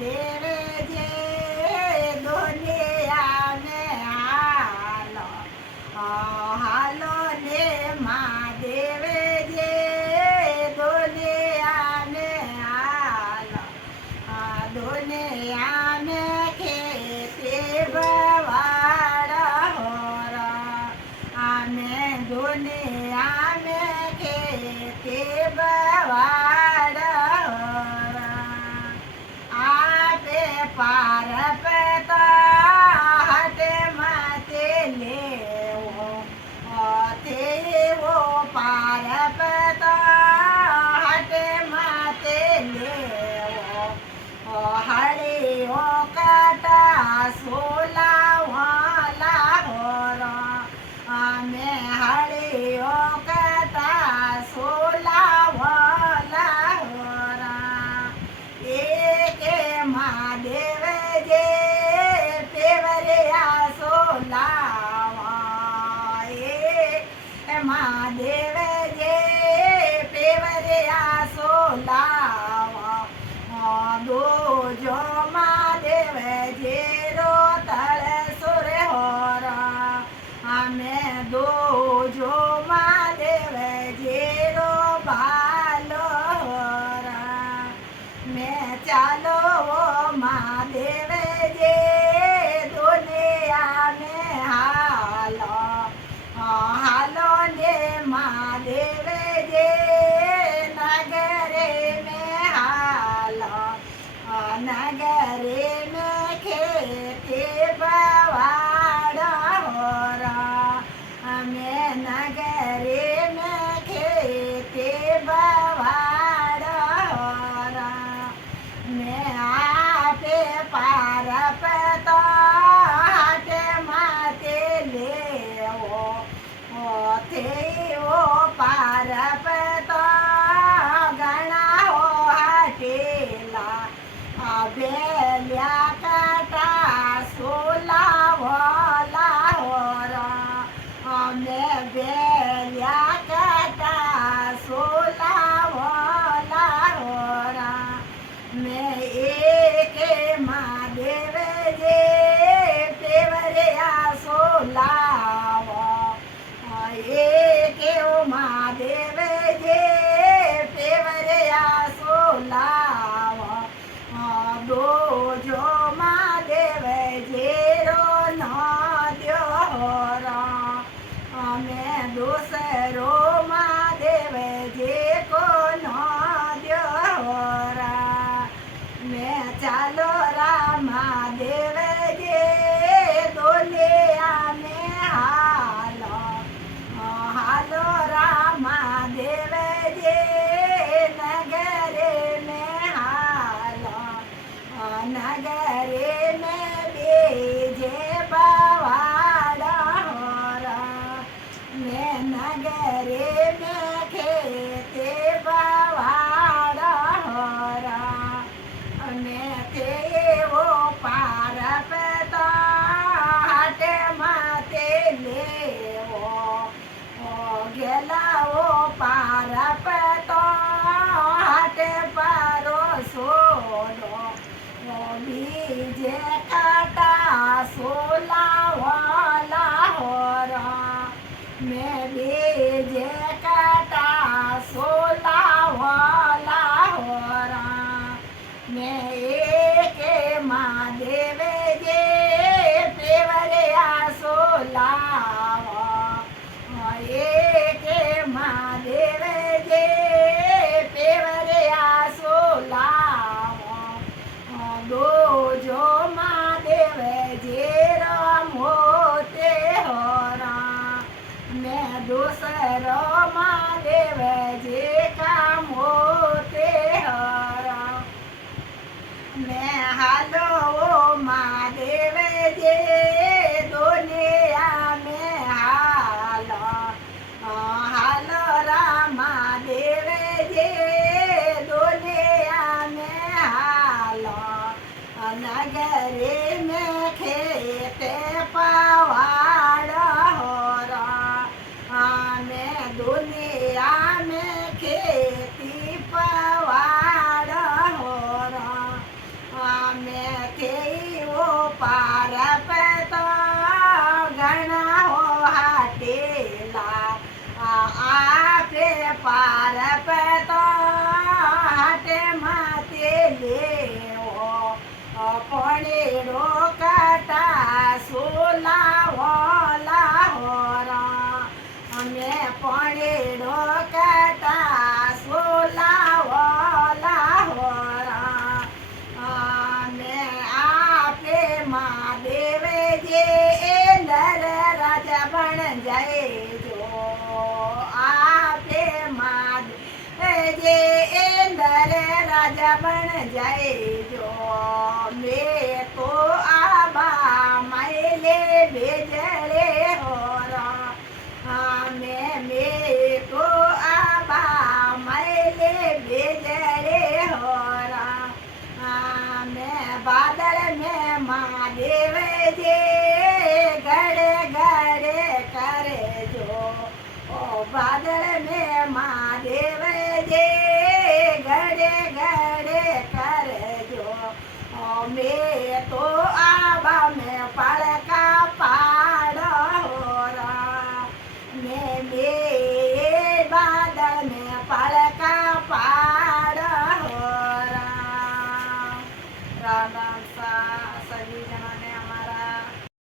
महादेव जे दुनिया में हालो हालो ने महादेव जे दुनिया में हालो दुनिया में खेती बवाड़ हो आने दुनिया में खेती बवाड़ पार पता हटे मते ले वो पार पता हटे मते ले हरे ओ काटा सोला वाला हो मैं हरे ओ काटा सोला वाला हो एक महादेव जे पेवरिया सोलावा महादेव जे पेवरिया सोलावा दो जो महादेव जे रो तल सुर हो हमें दो जो महादेव जे रो बालो हो मैं चालो वो महादेव जे दुनिया में हालो हालो ने महादेव जे नगरे में हालो नगरे में खेती बवाड़ हो हमें नगरे में खेती बवाड़ हो मैं आपे पार पता हटे माते ले वो पार पता गणा हो हटेला बेलिया काटा सोला वाला हो मैं बेलिया काटा सोला वाला हो मैं एक महादेव जे पेवरिया सोलावा एक महादेव जे पेवरिया सोलावा दो जो महादेव जे रो नाद्यो मैं दूसरो महादेव जे को नाद्यो मैं चालो महादेव जे दुनिया में हालो हालो महादेव जे नगरे में हालो नगरे में बीजे बवाड़ हो मैं नगरे में खेते बवाड़ हो मैं थे वो पार पता हटे माते ले गेला वो पार पता हटे पारो सोलो बीजे काटा सोला वाला हो मैं बीजे काटा सोला वाला हो मैं एक महादेव जे पेवरिया सोलावा एक महादेव जे पेवरिया सोलावा दो जो महादेव जे राम होते हो मैं दोस्त સોલાવો લાહોરા અમે પણેડો કટા સોલાવો લાહોરા અમે આપે મહાદેવ જે નર રાજા બન જઈજો આપે મહાદેવ જે નર રાજા બન જઈજો મેં તો આબા મૈલે ભેજળે હોરા મેં તો આબા મૈલે ભેજળે હોરા मैं बादल में महादेव जे गड़े गड़े करे जो ओ बादल में महादेव जे गड़े गड़े करे जो ओ मैं तो आबा में